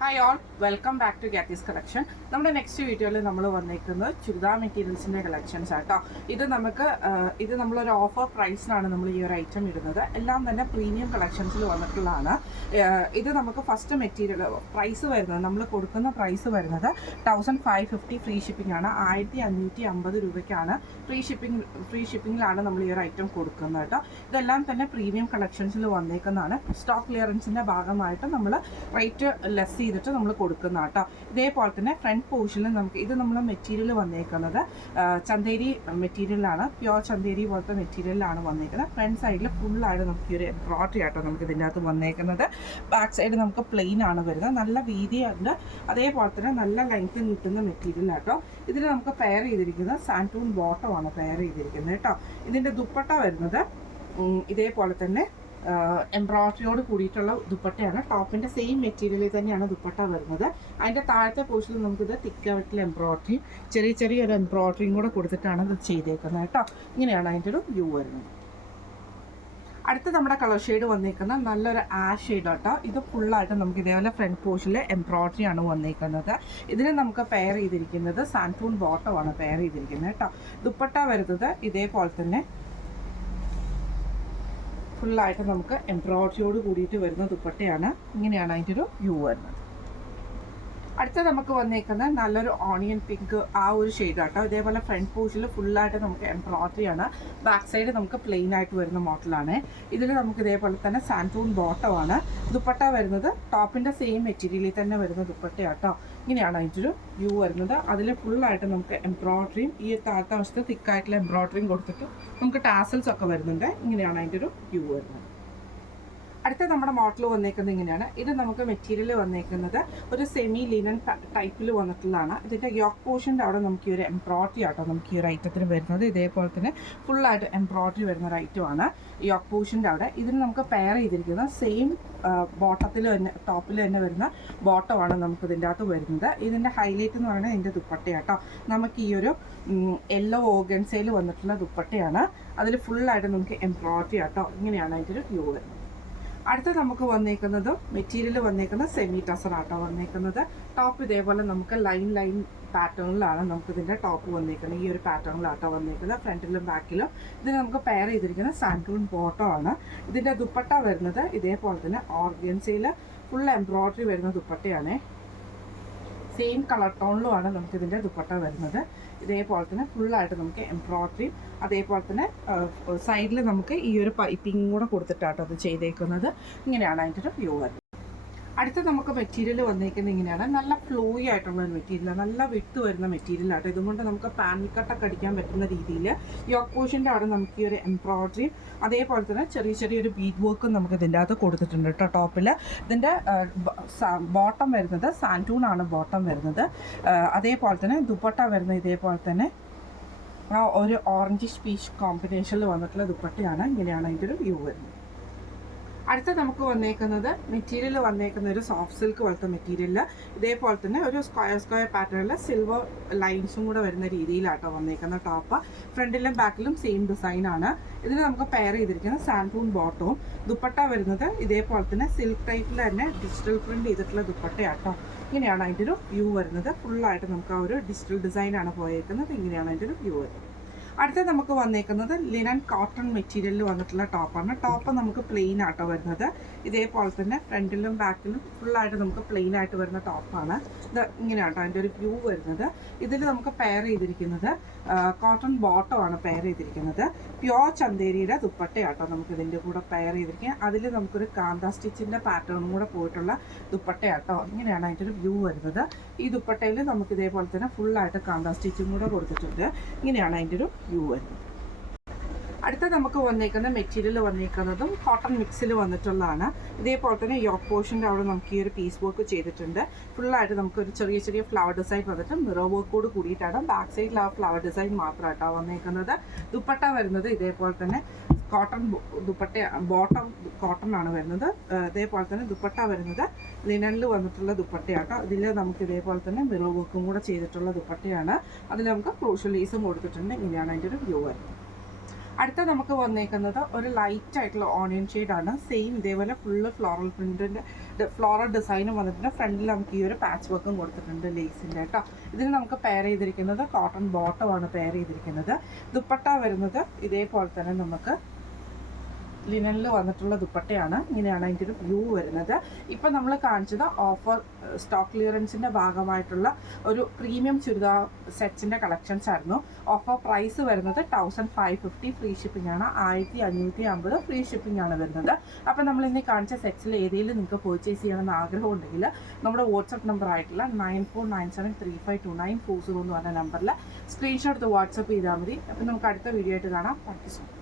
Hi all, welcome back to ഗാറ്റീസ് collection. നമ്മുടെ next വീഡിയോയിൽ നമ്മൾ വന്നേക്കുന്നത് ചുരിദാർ മെറ്റീരിയൽസിൻ്റെ കളക്ഷൻസ് ആട്ടോ. ഇത് നമ്മളൊരു ഓഫർ പ്രൈസിനാണ് നമ്മൾ ഈ ഒരു ഐറ്റം ഇടുന്നത്. എല്ലാം തന്നെ പ്രീമിയം കളക്ഷൻസിൽ വന്നിട്ടുള്ളതാണ്. ഇത് നമുക്ക് ഫസ്റ്റ് മെറ്റീരിയൽ പ്രൈസ് വരുന്നത്, നമ്മൾ കൊടുക്കുന്ന പ്രൈസ് വരുന്നത് 1550 ഫ്രീ ഷിപ്പിംഗ് ആണ്. 1550 രൂപയ്ക്കാണ് ഫ്രീ ഷിപ്പിങ്ങിലാണ് നമ്മൾ ഈ ഒരു ഐറ്റം കൊടുക്കുന്നത് കേട്ടോ. ഇതെല്ലാം തന്നെ പ്രീമിയം കളക്ഷൻസിൽ വന്നേക്കുന്നതാണ്. സ്റ്റോക്ക് ക്ലിയറൻസിൻ്റെ ഭാഗമായിട്ട് നമ്മൾ റേറ്റ് ലെസ് ചെയ്തിട്ട് നമ്മൾ കൊടുക്കുന്ന കേട്ടോ. ഇതേപോലെ തന്നെ ഫ്രണ്ട് പോർഷനിൽ നമ്മൾ മെറ്റീരിയൽ വന്നേക്കുന്നത് ചന്തേരി മെറ്റീരിയലാണ്. പ്യോർ ചന്തേരി പോലത്തെ മെറ്റീരിയലാണ് വന്നേക്കുന്നത്. ഫ്രണ്ട് സൈഡിൽ ഫുള്ളായിട്ട് നമുക്ക് ഈ ഒരു എംബ്രോയിഡറി ആട്ടോ നമുക്ക് ഇതിൻ്റെ അകത്ത് വന്നേക്കുന്നത്. ബാക്ക് സൈഡ് നമുക്ക് പ്ലെയിൻ ആണ് വരുന്നത്. നല്ല വീതിയുണ്ട്, അതേപോലെ തന്നെ നല്ല ലെങ്ത് കിട്ടുന്ന മെറ്റീരിയൽ ആട്ടോ. ഇതിൽ നമുക്ക് പെയർ ചെയ്തിരിക്കുന്നത് സാൻറ്റൂൺ ബോട്ടമാണ് പെയർ ചെയ്തിരിക്കുന്നത് കേട്ടോ. ഇതിൻ്റെ ദുപ്പട്ട വരുന്നത് ഇതേപോലെ തന്നെ എംബ്രോയിഡറിയോട് കൂടിയിട്ടുള്ള ദുപ്പട്ടയാണ്. ടോപ്പിൻ്റെ സെയിം മെറ്റീരിയലിൽ തന്നെയാണ് ദുപ്പട്ട വരുന്നത്. അതിൻ്റെ താഴത്തെ പോർഷനിൽ നമുക്കിത് തിക്കായിട്ടുള്ള എംബ്രോയിഡറിയും ചെറിയൊരു എംബ്രോയിഡറിയും കൂടെ കൊടുത്തിട്ടാണ് ഇത് ചെയ്തേക്കുന്നത് കേട്ടോ. ഇങ്ങനെയാണ് അതിൻ്റെ ഒരു വ്യൂ വരുന്നത്. അടുത്ത നമ്മുടെ കളർ ഷെയ്ഡ് വന്നേക്കുന്നത് നല്ലൊരു ആഷ് ഷെയ്ഡ് കേട്ടോ. ഇത് ഫുള്ളായിട്ട് നമുക്ക് ഇതേപോലെ ഫ്രണ്ട് പോർഷനിൽ എംബ്രോയിഡറി ആണ് വന്നേക്കുന്നത്. ഇതിന് നമുക്ക് പെയർ ചെയ്തിരിക്കുന്നത് സാൻറ്റൂൺ ബോട്ടമാണ് പെയർ ചെയ്തിരിക്കുന്നത് കേട്ടോ. ദുപ്പട്ട വരുന്നത് ഇതേപോലെ തന്നെ ഫുള്ളായിട്ട് നമുക്ക് എംബ്രോയിഡറിയോട് കൂടിയിട്ട് വരുന്ന ദുപ്പട്ടയാണ്. ഇങ്ങനെയാണ് അതിൻ്റെ ഒരു വ്യൂ വരുന്നത്. അടുത്ത നമുക്ക് വന്നേക്കുന്നത് നല്ലൊരു ഓണിയൻ പിങ്ക് ആ ഒരു ഷെയ്ഡ് ആട്ടോ. ഇതേപോലെ ഫ്രണ്ട് പോർഷനിൽ ഫുള്ളായിട്ട് നമുക്ക് എംബ്രോയിഡറിയാണ്. ബാക്ക് സൈഡ് നമുക്ക് പ്ലെയിൻ ആയിട്ട് വരുന്ന മോഡലാണ്. ഇതിൽ നമുക്ക് ഇതേപോലെ തന്നെ സാൻറ്റൂൺ ബോട്ടമാണ്. ദുപ്പട്ട വരുന്നത് ടോപ്പിൻ്റെ സെയിം മെറ്റീരിയലിൽ തന്നെ വരുന്ന ദുപ്പട്ടയാട്ടോ. ഇങ്ങനെയാണ് അതിൻ്റെ ഒരു വ്യൂ വരുന്നത്. അതിൽ ഫുള്ളായിട്ട് നമുക്ക് എംബ്രോയിഡറിയും ഈ താഴത്തെ വശത്ത് തിക്കായിട്ടുള്ള എംബ്രോയിഡറിയും കൊടുത്തിട്ട് നമുക്ക് ടാസൽസ് ഒക്കെ വരുന്നുണ്ട്. ഇങ്ങനെയാണ് അതിൻ്റെ ഒരു വ്യൂ വരുന്നത്. അടുത്ത നമ്മുടെ മോഡൽ വന്നേക്കുന്നത് ഇങ്ങനെയാണ്. ഇത് നമുക്ക് മെറ്റീരിയൽ വന്നേക്കുന്നത് ഒരു സെമി ലിനൻ ടൈപ്പിൽ വന്നിട്ടുള്ളതാണ്. ഇതിൻ്റെ യോക്ക് പോർഷൻ്റെ അവിടെ നമുക്ക് ഈ ഒരു എംബ്രോയിഡറി ആട്ടോ നമുക്ക് ഈ ഒരു ഐറ്റത്തിന് വരുന്നത്. ഇതേപോലെ തന്നെ ഫുള്ളായിട്ട് എംബ്രോയിഡറി വരുന്ന ഒരു ഐറ്റമാണ് യോക്ക് പോർഷൻ്റെ അവിടെ. ഇതിന് നമുക്ക് പെയർ ചെയ്തിരിക്കുന്നത് സെയിം ബോട്ടത്തിൽ തന്നെ ടോപ്പിൽ തന്നെ വരുന്ന ബോട്ടമാണ് നമുക്ക് ഇതിൻ്റെ അകത്ത് വരുന്നത്. ഇതിൻ്റെ ഹൈലൈറ്റ് എന്ന് പറയുന്നത് ഇതിൻ്റെ ദുപ്പട്ടയാട്ടോ. നമുക്ക് ഈ ഒരു യെല്ലോ ഓർഗൻസയിൽ വന്നിട്ടുള്ള ദുപ്പട്ടയാണ്. അതിൽ ഫുള്ളായിട്ട് നമുക്ക് എംബ്രോയിഡറി ആട്ടോ. ഇങ്ങനെയാണ് അതിൻ്റെ ഒരു വ്യൂ വരുന്നത്. അടുത്ത നമുക്ക് വന്നേക്കുന്നത് മെറ്റീരിയൽ വന്നേക്കുന്നത് സെമി ടസർ ആട്ടോ വന്നേക്കുന്നത്. ടോപ്പ് ഇതേപോലെ നമുക്ക് ലൈൻ പാറ്റേണിലാണ് നമുക്ക് ഇതിൻ്റെ ടോപ്പ് വന്നേക്കുന്നത്. ഈ ഒരു പാറ്റേണിലാട്ടോ വന്നേക്കുന്നത് ഫ്രണ്ടിലും ബാക്കിലും. ഇതിന് നമുക്ക് പെയർ ചെയ്തിരിക്കുന്നത് സാൻറ്റൂൺ ബോട്ടോ ആണ്. ഇതിൻ്റെ ദുപ്പട്ട വരുന്നത് ഇതേപോലെ തന്നെ ഓർഗൻസയിൽ ഫുൾ എംബ്രോയിഡറി വരുന്ന ദുപ്പട്ടയാണ്. സെയിം കളർ ടോണിലുമാണ് നമുക്കിതിൻ്റെ ദുപ്പട്ട വരുന്നത്. ഇതേപോലെ തന്നെ ഫുള്ളായിട്ട് നമുക്ക് എംബ്രോയിഡറിയും അതേപോലെ തന്നെ സൈഡിൽ നമുക്ക് ഈ ഒരു പൈപ്പിംഗ് കൂടെ കൊടുത്തിട്ടാട്ടോ അത് ചെയ്തേക്കുന്നത്. ഇങ്ങനെയാണ് അതിൻ്റെ ഒരു വ്യൂ വരുന്നത്. അടുത്ത നമുക്ക് മെറ്റീരിയൽ വന്നേക്കുന്നത് ഇങ്ങനെയാണ്. നല്ല ഫ്ലോയി ആയിട്ടുള്ള ഒരു മെറ്റീരിയലാണ്. നല്ല വിട്ട് വരുന്ന മെറ്റീരിയലാട്ടോ. ഇതുകൊണ്ട് നമുക്ക് പാനൽ കട്ടൊക്കെ അടിക്കാൻ പറ്റുന്ന രീതിയിൽ യോക്ക് പോർഷൻ്റെ അവിടെ നമുക്ക് ഈ ഒരു എംബ്രോയിഡറിയും അതേപോലെ തന്നെ ചെറിയൊരു ബീഡ് വർക്കും നമുക്ക് ഇതിൻ്റെ അകത്ത് കൊടുത്തിട്ടുണ്ട് കേട്ടോ. ടോപ്പിൽ ഇതിൻ്റെ ബോട്ടം വരുന്നത് സാൻറ്റൂൺ ആണ് ബോട്ടം വരുന്നത്. അതേപോലെ തന്നെ ദുപ്പട്ട വരുന്നത് ഇതേപോലെ തന്നെ ഒരു ഓറഞ്ചിഷ് പീച്ച് കോമ്പിനേഷനിൽ വന്നിട്ടുള്ള ദുപ്പട്ടയാണ്. ഇങ്ങനെയാണ് അതിൻ്റെ ഒരു വ്യൂ വരുന്നത്. അടുത്ത നമുക്ക് വന്നേക്കുന്നത് മെറ്റീരിയൽ വന്നേക്കുന്ന ഒരു സോഫ്റ്റ് സിൽക്ക് പോലത്തെ മെറ്റീരിയൽ. ഇതേപോലെ തന്നെ ഒരു സ്ക്വയർ പാറ്റേണിൽ സിൽവർ ലൈൻസും കൂടെ വരുന്ന രീതിയിലാട്ടോ വന്നേക്കുന്ന ടോപ്പ്. ഫ്രണ്ടിലും ബാക്കിലും സെയിം ഡിസൈനാണ്. ഇതിന് നമുക്ക് പെയർ ചെയ്തിരിക്കുന്നത് സാൻറ്റൂൺ ബോട്ടവും. ദുപ്പട്ട വരുന്നത് ഇതേപോലെ തന്നെ സിൽക്ക് ടൈപ്പിൽ തന്നെ ഡിജിറ്റൽ പ്രിൻറ്റ് ചെയ്തിട്ടുള്ള ദുപ്പട്ടയാട്ടോ. ഇങ്ങനെയാണ് അതിൻ്റെ ഒരു വ്യൂ വരുന്നത്. ഫുള്ളായിട്ട് നമുക്ക് ആ ഒരു ഡിജിറ്റൽ ഡിസൈനാണ് പോയേക്കുന്നത്. ഇങ്ങനെയാണ് അതിൻ്റെ ഒരു വ്യൂ വരുന്നത്. അടുത്ത നമുക്ക് വന്നേക്കുന്നത് ലിനൻ കോട്ടൺ മെറ്റീരിയലിൽ വന്നിട്ടുള്ള ടോപ്പാണ്. ടോപ്പ് നമുക്ക് പ്ലെയിൻ ആട്ടോ വരുന്നത്. ഇതേപോലെ തന്നെ ഫ്രണ്ടിലും ബാക്കിലും ഫുള്ളായിട്ട് നമുക്ക് പ്ലെയിൻ ആയിട്ട് വരുന്ന ടോപ്പാണ്. ഇത് ഇങ്ങനെയാട്ടോ അതിൻ്റെ ഒരു വ്യൂ വരുന്നത്. ഇതിൽ നമുക്ക് പെയർ ചെയ്തിരിക്കുന്നത് കോട്ടൺ ബോട്ടമാണ് പെയർ ചെയ്തിരിക്കുന്നത്. പ്യോർ ചന്തേരിയുടെ ദുപ്പട്ടയാട്ടോ നമുക്ക് ഇതിൻ്റെ കൂടെ പെയർ ചെയ്തിരിക്കുന്നത്. അതിൽ നമുക്കൊരു കാന്ത സ്റ്റിച്ചിൻ്റെ പാറ്റേണും കൂടെ പോയിട്ടുള്ള ദുപ്പട്ടയാട്ടോ. ഇങ്ങനെയാണ് അതിൻ്റെ ഒരു വ്യൂ വരുന്നത്. ഈ ദുപ്പട്ടയിൽ നമുക്ക് ഇതേപോലെ തന്നെ ഫുള്ളായിട്ട് കാന്ത സ്റ്റിച്ചും കൂടെ കൊടുത്തിട്ടുണ്ട്. ഇങ്ങനെയാണ് അതിൻ്റെ ഒരു വ്യൂ വരുന്നത്. അടുത്ത നമുക്ക് വന്നേക്കുന്ന മെറ്റീരിയൽ വന്നേക്കുന്നതും കോട്ടൺ മിക്സിൽ വന്നിട്ടുള്ളതാണ്. ഇതേപോലെ തന്നെ യോക്ക് പോർഷൻ്റെ അവിടെ നമുക്ക് ഈ ഒരു പീസ് വർക്ക് ചെയ്തിട്ടുണ്ട്. ഫുള്ളായിട്ട് നമുക്കൊരു ചെറിയ ഫ്ലവർ ഡിസൈൻ വന്നിട്ട് മിറർ വർക്കോട് കൂടിയിട്ടാണ്. ബാക്ക് സൈഡിൽ ആ ഫ്ലവർ ഡിസൈൻ മാത്രമായിട്ടാണ് വന്നേക്കുന്നത്. ദുപ്പട്ട വരുന്നത് ഇതേപോലെ തന്നെ കോട്ടൺ ദുപ്പട്ട, ബോട്ടം കോട്ടൺ ആണ് വരുന്നത്. ഇതേപോലെ തന്നെ ദുപ്പട്ട വരുന്നത് ലിനനിൽ വന്നിട്ടുള്ള ദുപ്പട്ടയാട്ടോ. ഇതിൽ നമുക്ക് ഇതേപോലെ തന്നെ മിറർ വർക്കും കൂടെ ചെയ്തിട്ടുള്ള ദുപ്പട്ടയാണ്. അതിൽ നമുക്ക് ക്രൂഷ്യൽ ലീസും കൊടുത്തിട്ടുണ്ട്. ഇങ്ങനെയാണ് അതിൻ്റെ ഒരു വ്യൂ വരുന്നത്. അടുത്ത നമുക്ക് വന്നേക്കുന്നത് ഒരു ലൈറ്റ് ആയിട്ടുള്ള ഓണിയൻ ഷെയ്ഡാണ്. സെയിം ഇതേപോലെ ഫുള്ള് ഫ്ലോറൽ പ്രിൻറ്റിൻ്റെ ഫ്ലോറൽ ഡിസൈനും വന്നിട്ടുണ്ട്. ഫ്രണ്ടിൽ നമുക്ക് ഈ ഒരു പാച്ച് വർക്കും കൊടുത്തിട്ടുണ്ട് ലേസിൻ്റെ കേട്ടോ. ഇതിന് നമുക്ക് പെയർ ചെയ്തിരിക്കുന്നത് കോട്ടൺ ബോട്ടമാണ് പെയർ ചെയ്തിരിക്കുന്നത്. ദുപ്പട്ട വരുന്നത് ഇതേപോലെ തന്നെ നമുക്ക് ലിനനിൽ വന്നിട്ടുള്ള ദുപ്പട്ടയാണ്. ഇങ്ങനെയാണ് അതിൻ്റെ ഒരു വ്യൂ വരുന്നത്. ഇപ്പം നമ്മൾ കാണിച്ചത് ഓഫർ സ്റ്റോക്ക് ക്ലിയറൻസിൻ്റെ ഭാഗമായിട്ടുള്ള ഒരു പ്രീമിയം ചുരിദാർ സെറ്റ്സിൻ്റെ കളക്ഷൻസ് ആയിരുന്നു. ഓഫർ പ്രൈസ് വരുന്നത് 1550, ഫ്രീ ഷിപ്പിംഗ് ആണ്. 1550 ഫ്രീ ഷിപ്പിംഗ് ആണ് വരുന്നത്. അപ്പം നമ്മൾ ഇന്ന് കാണിച്ച സെറ്റ്സിൽ ഏതെങ്കിലും നിങ്ങൾക്ക് പർച്ചേസ് ചെയ്യണമെന്ന് ആഗ്രഹമുണ്ടെങ്കിൽ നമ്മുടെ വാട്സപ്പ് നമ്പർ ആയിട്ടുള്ള 9497352940 എന്ന് പറഞ്ഞ നമ്പറിൽ സ്ക്രീൻഷോട്ട് എടുത്ത് വാട്സപ്പ് ചെയ്താൽ മതി. അപ്പം നമുക്ക് അടുത്ത വീഡിയോ ആയിട്ട് കാണാം. Thank you so much.